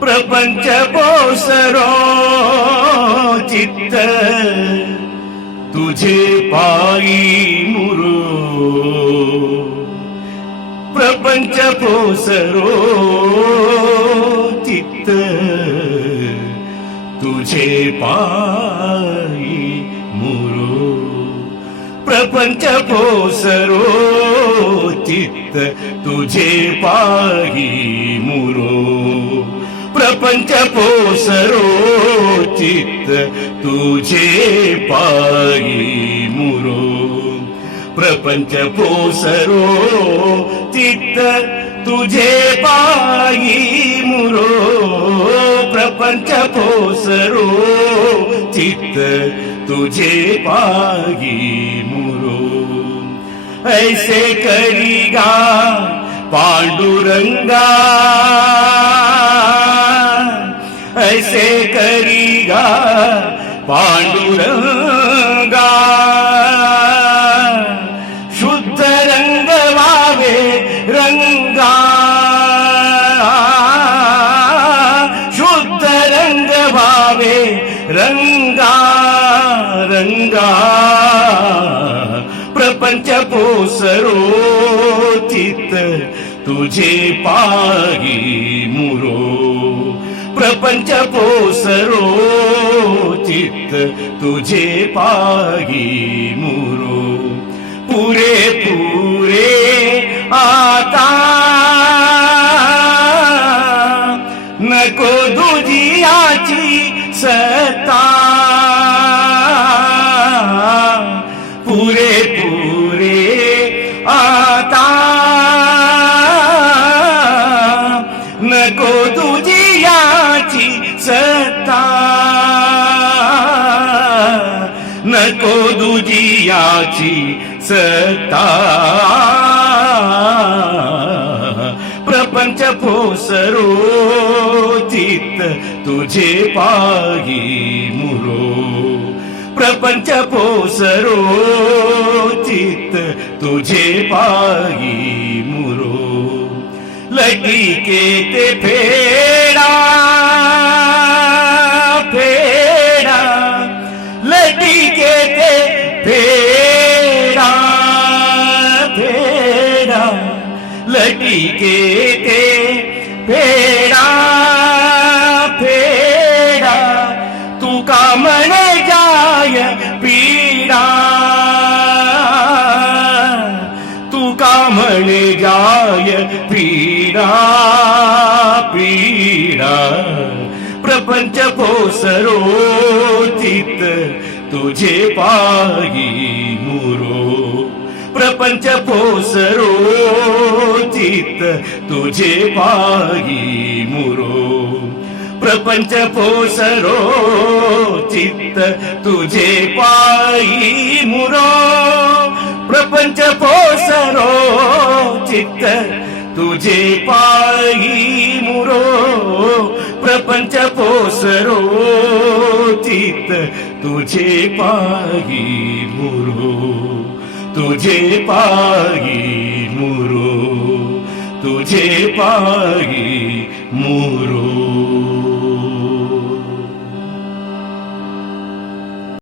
प्रपंच पोसरो चित्त तुझे पायी मुरो, प्रपंच पोसरो चित्त तुझे पायी मुरो, प्रपंच पोसरो चित्त तुझे पायी मुरो, प्रपंच पोसरो चित्त तुझे पायी मुरो, प्रपंच पोसरो चित्त तुझे पायी मुरो, प्रपंच पोसरो चित्त तुझे पायी मुरो, ऐसे करीगा पांडुरंगा, ऐसे करीगा पांडुरंगा, शुद्ध रंग वावे रंगा, शुद्ध रंग वावे रंगा रंगा, प्रपंच पोसरो चित्त तुझे पायी मुरो, प्रपंच पोसरो चित्त तुझे पायी मुरो, पुरे पुरे आता नको दुजियाची सत्ता, पुरे पुरे आता नको दुजियाची सत्ता, नको दुजियाची सत्ता, प्रपंच पोसरो चित्त तुझे पायी मुरो, प्रपंच पोसरो चित्त तुझे पायी मुरो, लगी के ते फेडा फेडा, लगी के ते फेडा फेडा, लगी के ते फेडा फेडा, तू का म्हणे जाय पीडा, तू का म्हणे जाय पीडा पीडा, प्रपंच पोसरो चित्त तुझे पायी मुरो, प्रपंच पोसरो चित्त तुझे पायी मुरो, प्रपंच पोसरो चित्त तुझे पायी मुरो, प्रपंच पोसरो चित्त तुझे पायी मुरो, प्रपंच पोसरो चित्त तुझे पायी मुरो, तुझे पायी मुरो, तुझे पायी